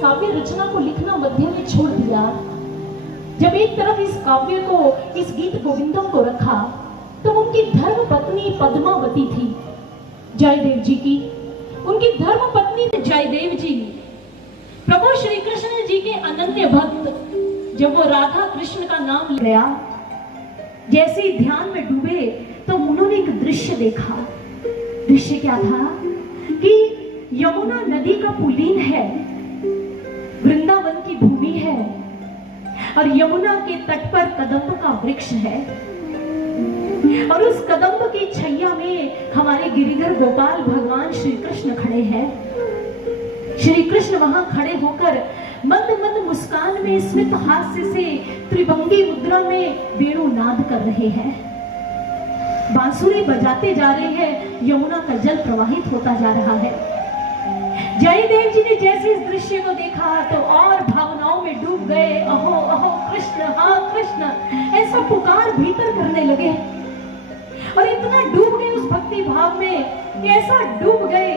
काव्य रचना को लिखना मध्य में छोड़ दिया। जब एक तरफ इस काव्य को, इस गीत गोविंदम को रखा, तो उनकी धर्म पत्नी पद्मावती थी जयदेव जी की। उनकी धर्म पत्नी जयदेव जी प्रभु श्री कृष्ण जी के अनन्य भक्त। जब वो राधा कृष्ण का नाम लिया, जैसे ही ध्यान में डूबे तो उन्होंने एक दृश्य देखा। दृश्य क्या था कि यमुना नदी का पुलीन है, वृंदावन की भूमि है और यमुना के तट पर कदम्ब का वृक्ष है और उस कदम्ब की छैया में हमारे गिरिधर गोपाल भगवान श्री कृष्ण खड़े हैं। श्री कृष्ण वहां खड़े होकर मंद मंद मुस्कान में स्मित हास्य से त्रिभंगी मुद्रा में वेणुनाद कर रहे हैं, बांसुरी बजाते जा रहे हैं, यमुना का जल प्रवाहित होता जा रहा है। जयदेव जी ने जैसे इस दृश्य को देखा तो और भावनाओं में डूब गए। अहो अहो कृष्ण, हाँ कृष्ण, ऐसा पुकार भीतर करने लगे और इतना डूब गए उस भक्ति भाव में, ऐसा डूब गए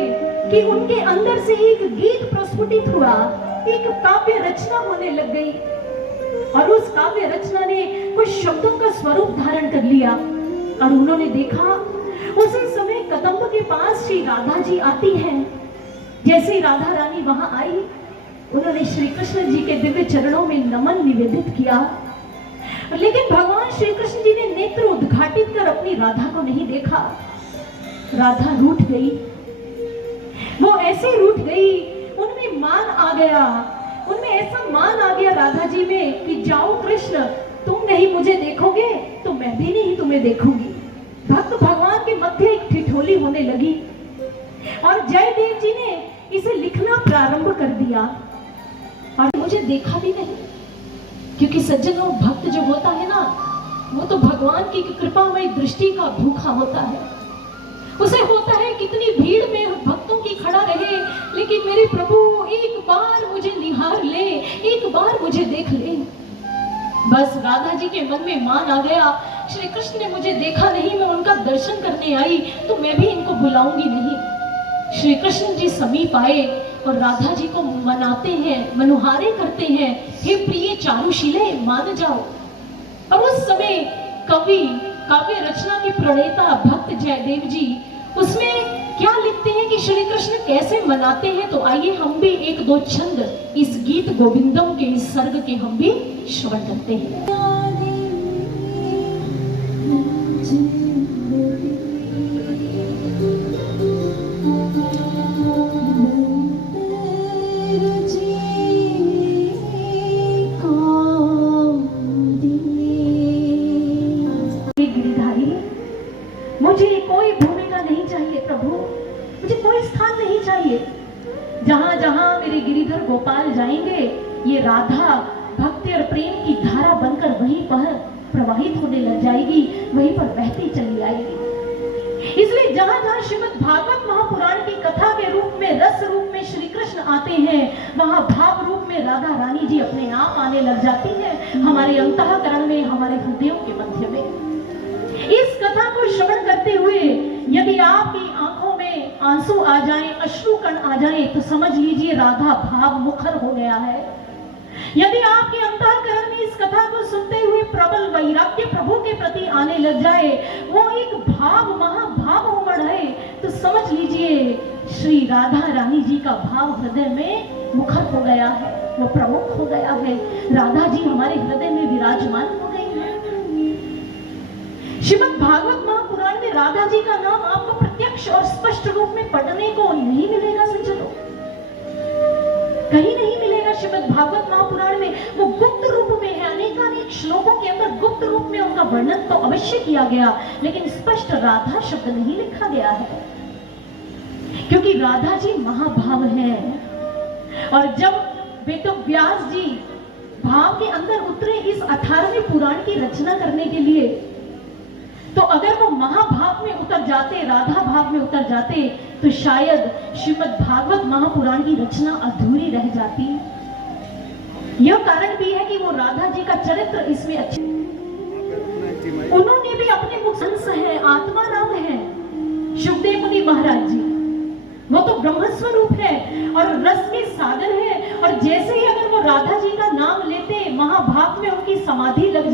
कि उनके अंदर से एक गीत प्रस्फुटित हुआ, एक काव्य रचना होने लग गई और उस काव्य रचना ने कुछ शब्दों का स्वरूप धारण कर लिया। और उन्होंने देखा उसी समय कदम्ब के पास श्री राधा जी आती हैं। जैसे राधा रानी वहां आई, उन्होंने श्री कृष्ण जी के दिव्य चरणों में नमन निवेदित किया, लेकिन भगवान श्री कृष्ण जी ने नेत्र उद्घाटित कर अपनी राधा को नहीं देखा। राधा रूठ गई, वो ऐसे रूठ गई, उनमें मान आ गया, उनमें ऐसा मान आ गया राधा जी में कि जाओ कृष्ण, तुम नहीं मुझे देखोगे तो मैं भी नहीं तुम्हें देखूंगी। भक्त भगवान के मध्य एक ठिठोली होने लगी और जयदेव जी ने इसे लिखना प्रारंभ कर दिया और मुझे देखा भी नहीं, क्योंकि सज्जनों, भक्त जो होता है ना, वो तो भगवान की कृपामय दृष्टि का भूखा होता है। उसे होता है कितनी भीड़ में भक्तों की खड़ा रहे, लेकिन मेरे प्रभु एक बार मुझे निहार ले, एक बार मुझे देख ले। बस राधा जी के मन में मान आ गया, श्री कृष्ण ने मुझे देखा नहीं, मैं उनका दर्शन करने आई तो मैं भी इनको बुलाऊंगी नहीं। श्री कृष्ण जी समीप आए और राधा जी को मनाते हैं, मनुहारे करते हैं, हे प्रिय चारुशीले मान जाओ। और उस समय कवि, काव्य रचना के प्रणेता भक्त जयदेव जी उसमें क्या लिखते हैं कि श्री कृष्ण कैसे मनाते हैं, तो आइए हम भी एक दो छंद इस गीत गोविंदम के, इस सर्ग के हम भी श्रवण करते हैं। मुझे कोई भूमिका नहीं चाहिए प्रभु, मुझे कोई स्थान नहीं चाहिए। जहां जहां मेरे गिरिधर गोपाल जाएंगे, ये राधा भक्ति और प्रेम की धारा बनकर वहीं पर प्रवाहित होने लग जाएगी, वहीं पर बहती चली आएगी। इसलिए जहां जहां श्रीमद् भागवत महापुराण की कथा के रूप में, रस रूप में श्री कृष्ण आते हैं, वहां भाव रूप में राधा रानी जी अपने आप आने लग जाती हैं, हमारे अंतःकरण में, हमारे हृदयों के मध्य में। इस कथा को श्रवण करते हुए यदि आपकी आंखों में आंसू आ जाएं, अश्रु कण आ जाएं, तो समझ लीजिए राधा भाव मुखर हो गया है। यदि आपके अंतःकरण में इस कथा को सुनते हुए प्रबल वैराग्य प्रभु के प्रति आने लग जाए, वो एक भाव महाभाव उमड़ है, तो समझ लीजिए श्री राधा रानी जी का भाव हृदय में मुखर हो गया है, वो प्रमुख हो गया है। राधा जी हमारे हृदय में विराजमान हो गई है। श्रीमद् भागवत महापुराण में राधा जी का नाम आपको प्रत्यक्ष और स्पष्ट रूप में पढ़ने को नहीं मिलेगा सज्जनों, कहीं नहीं मिलेगा। श्रीमद् भागवत महापुराण में वो गुप्त रूप में है, अनेकानेक श्लोकों के अंदर गुप्त रूप में उनका वर्णन तो अवश्य किया गया, लेकिन स्पष्ट राधा शब्द नहीं लिखा गया है, क्योंकि राधा जी महाभाव है। और जब वेद व्यास जी भाव के अंदर उतरे इस 18वें पुराण की रचना करने के लिए, तो अगर वो महाभाव में उतर जाते, राधा भाव में उतर जाते, तो शायद श्रीमद् भागवत महापुराण की रचना अधूरी रह जाती। यह कारण भी है कि वो राधा जी का चरित्र इसमें अच्छा, उन्होंने भी अपने मुख हंस है, आत्मा राम है, शुभदेव मुनि महाराज जी, वो तो ब्रह्मस्वरूप है और रस में सागर है, और जैसे ही अगर वो राधा जी का नाम लेते महाभाग में उनकी समाधि लग